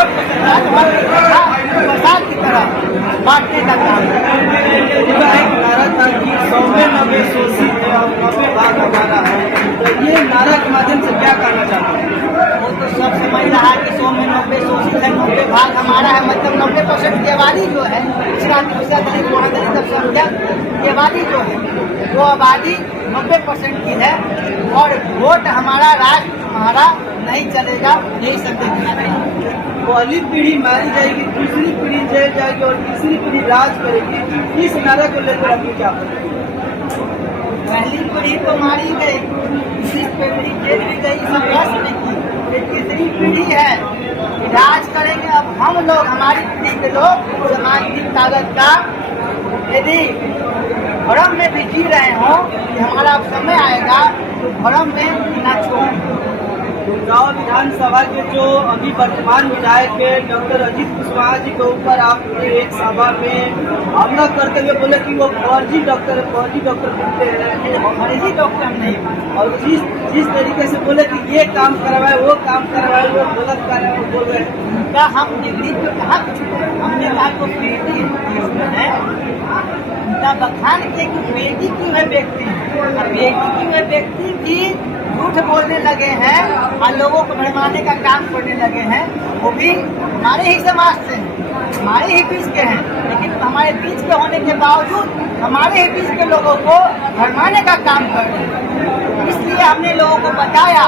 Vote का बरसात की तरह बांटने का काम नारा था कि 100 में 90 शोषित है और 90 भाग हमारा है, तो ये नारा के माध्यम से क्या कहना चाहते हैं? वो तो सब समझ रहा है कि 100 में 90 शोषित है, 90 भाग हमारा है, मतलब 90% की आबादी जो है पिछड़ा दलित महादलित अल्पसंख्यक की आबादी जो है वो आबादी 90% की है और वोट हमारा राष्ट्र हमारा नहीं चलेगा, यही संदेश देना चाहिए। पहली पीढ़ी मारी जाएगी, दूसरी पीढ़ी जेल जाएगी और तीसरी पीढ़ी राज करेगी, इस नारे को लेकर आपको क्या पता? पहली पीढ़ी तो मारी गई, दूसरी पीढ़ी जेल भी गई, संघर्ष भी की, ये तीसरी पीढ़ी है राज करेंगे। अब हम लोग हमारी पीढ़ी के लोग समाज की ताकत का यदि भ्रम में भी जी रहे हों कि हमारा अब समय आएगा तो भ्रम में न छोड़ें। गाँव विधानसभा के जो अभी वर्तमान विधायक है डॉक्टर अजीत कुशवाहा जी के ऊपर आपने एक सभा में हमला करते हुए बोले कि वो फर्जी डॉक्टर बोलते हैं। फर्जी डॉक्टर नहीं, और जिस तरीके से बोले कि ये काम करवाए वो काम करवाए, वो गलत करवाए बोल रहे हैं। क्या हम डिग्री पे कहाँ कुछ हमने कहा को पीएचडी है, उनका बखान किए कि पीएचडी क्यों है व्यक्ति, पीएचडी क्यों है व्यक्ति भी झूठ बोलने लगे हैं और लोगों को भरमाने का काम करने लगे हैं। वो भी हमारे ही समाज से हैं, हमारे ही बीच के हैं, लेकिन हमारे बीच के होने के बावजूद हमारे ही बीच के लोगों को भरमाने का काम कर रहे हैं। इसलिए हमने लोगों को बताया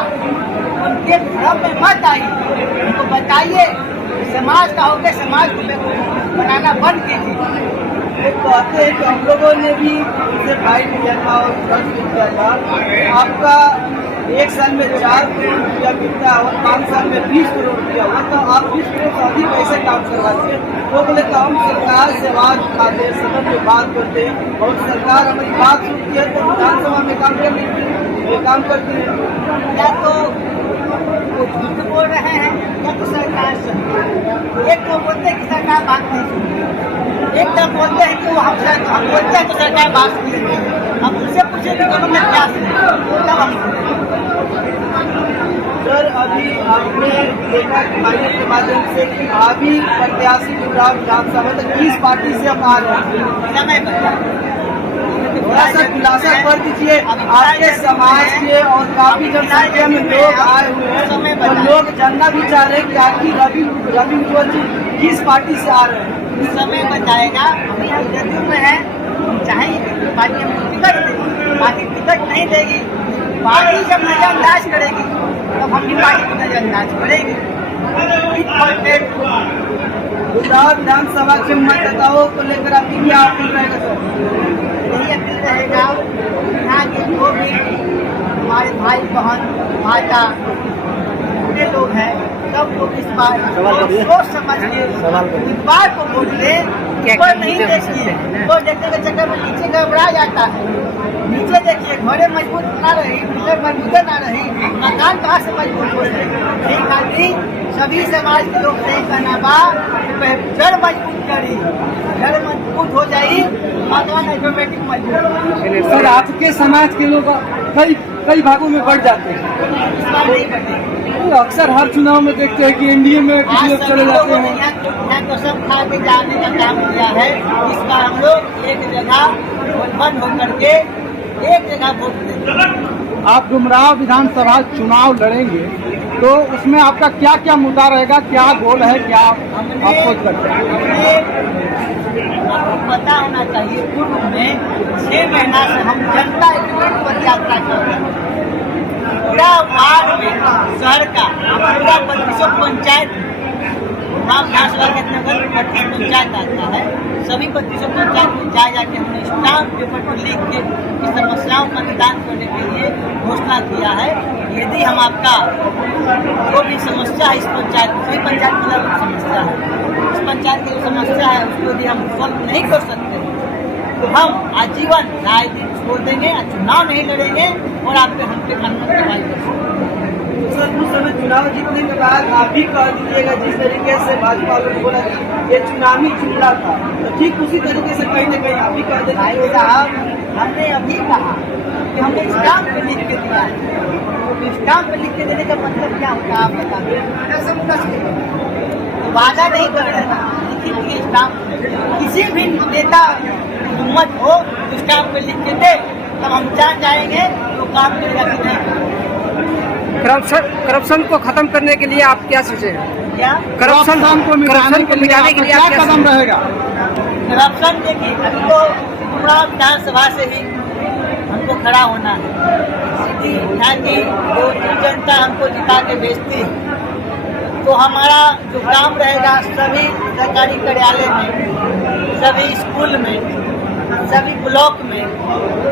उनके भ्रम में मत आइए, उनको बताइए समाज का होकर समाज को बनाना बंद कीजिए। कहते हैं कि हम लोगों ने भी उनसे फाइट किया था और खर्च किया था। आपका 1 साल में 4 करोड़ रुपया मिलता है और 5 साल में 20 करोड़ रुपया हुआ, तो आप 20 करोड़ से अधिक पैसे काम करवाते हैं। वो बोले तो हम सरकार से आवाज उठाते हैं, सदन में बात करते हैं और सरकार हमारी बात सुनती है तो विधानसभा में काम करते हैं। या तो वो झूठ बोल रहे हैं या तो सरकार सुनती है। एक तो बोलते हैं कि सरकार बात नहीं सुनती, एक तो बोलते हैं कि वो हम बोलते हैं तो सरकार बात सुनती है। हम उनसे पूछे कि दोनों में क्या तब हम सर अभी आपने देखा माध्यम के माध्यम से कि अभी प्रत्याशी चुनाव विधानसभा तक किस पार्टी से आप आ रहे हैं, समय पर थोड़ा सा खुलासा कर दीजिए। आपके समाज के और काफी जनसंख्या में लोग आए हुए हैं और लोग जानना भी चाह रहे हैं कि आखिर रवि मुखर्जी किस पार्टी से आ रहे हैं। समय बताएगा। अभी हम जदयू में हैं, चाहे पार्टी हमको टिकट देगी, पार्टी टिकट नहीं देगी, पार्टी जब नजरअंदाज करेगी तब हम भी पार्टी को नजरअंदाज करेंगे। विधानसभा के मतदाताओं को लेकर आपकी क्या अपील रहेगा सर? यही अपील रहेगा यहाँ के जो भी हमारे भाई बहन माता जितने लोग हैं सबको इस बार सोच समझ के इस बार को वोट दे। ऊपर नहीं देखिए, ऊपर देखने के चक्कर में नीचे घबरा जाता है। नीचे देखिए घरे मजबूत ना रही, पिलर मजबूत ना रही, मकान कहाँ से मजबूत हो जाए। यही खातिर सभी समाज के लोग से कहना बा जड़ मजबूत करी, जड़ मजबूत हो जाई मकान ऑटोमेटिक मजबूत। सर आपके समाज के लोग कई भागों में बढ़ जाते हैं, इस बार नहीं बढ़े। अक्सर हर चुनाव में देखते हैं कि एनडीए में कुछ लोग चले जाते हैं। यहाँ तो सब खा के जाने का काम किया है। इस बार हम लोग एक जगह बंद होकर के एक जगह वोट देंगे। आप डुमराव विधानसभा चुनाव लड़ेंगे तो उसमें आपका क्या क्या मुद्दा रहेगा, क्या गोल है, क्या आप सोच करते हैं? आपको पता होना चाहिए पूर्व में 6 महीना से हम जनता एक्सप्रेस पर यात्रा कर रहे हैं। पूरा वार्ड में शहर का पूरा 32 पंचायत विधानसभा के नगर 32 पंचायत आता है, सभी 32 पंचायत में जा जाके हमने स्टाम्प पेपर पर लिख के इस समस्याओं का निदान करने के लिए घोषणा किया है। यदि हम आपका जो भी समस्या है इस पंचायत सभी पंचायत में अलग समस्या है, इस पंचायत की जो समस्या है उसको यदि हम सॉल्व नहीं कर सकते तो हम आजीवन राजनीति छोड़ देंगे, चुनाव नहीं लड़ेंगे और आपके हम पे कानून कार्रवाई कर सकते। सर उस समय चुनाव जीतने के बाद आप भी कह दीजिएगा जिस तरीके से भाजपा ने बोला कि ये चुनावी जुमला था, तो ठीक उसी तरीके से कहीं न कहीं आप भी कह देते साहब हमने अभी कहा कि हमने स्टाम्प पे लिख के दिया है। तो स्टाम्प पे लिख के देने का मतलब क्या होता है आप बताइए। वादा नहीं कर रहे हैं, लिखित के स्टाम्प किसी भी नेता हिम्मत हो स्टाम्प पे लिख के दे, तब हम जान जाएंगे तो काम करेगा कि नहीं। करप्शन को खत्म करने के लिए आप क्या सोचे? क्या करप्शन को मिटाने के लिए क्या कदम रहेगा? करप्शन देखिए, अभी तो पूरा विधानसभा से ही हमको खड़ा होना है। सीधी यहाँ की जो जनता हमको जिता के भेजती है, तो हमारा जो काम रहेगा सभी सरकारी कार्यालय में, सभी स्कूल में, सभी ब्लॉक में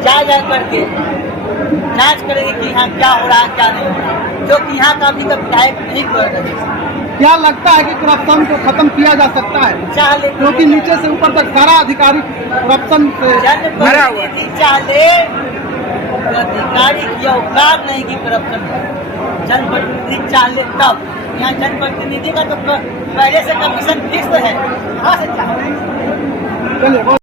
जा करके जांच करेंगे कि यहाँ क्या हो रहा है क्या नहीं हो रहा है, जो कि यहाँ का अभी तक विधायक नहीं कर रहे। क्या लगता है कि करप्शन को खत्म किया जा सकता है? चाहे क्योंकि नीचे से ऊपर तक सारा अधिकारी करप्शन से भरा हुआ है। जनप्रतिनिधि चाहे अधिकारी की औकात नहीं की करप्शन है, जनप्रतिनिधि चाहे तब। यहाँ जनप्रतिनिधि का तो पहले से कमीशन फिक्स है, कहाँ से चाहे। चलिए।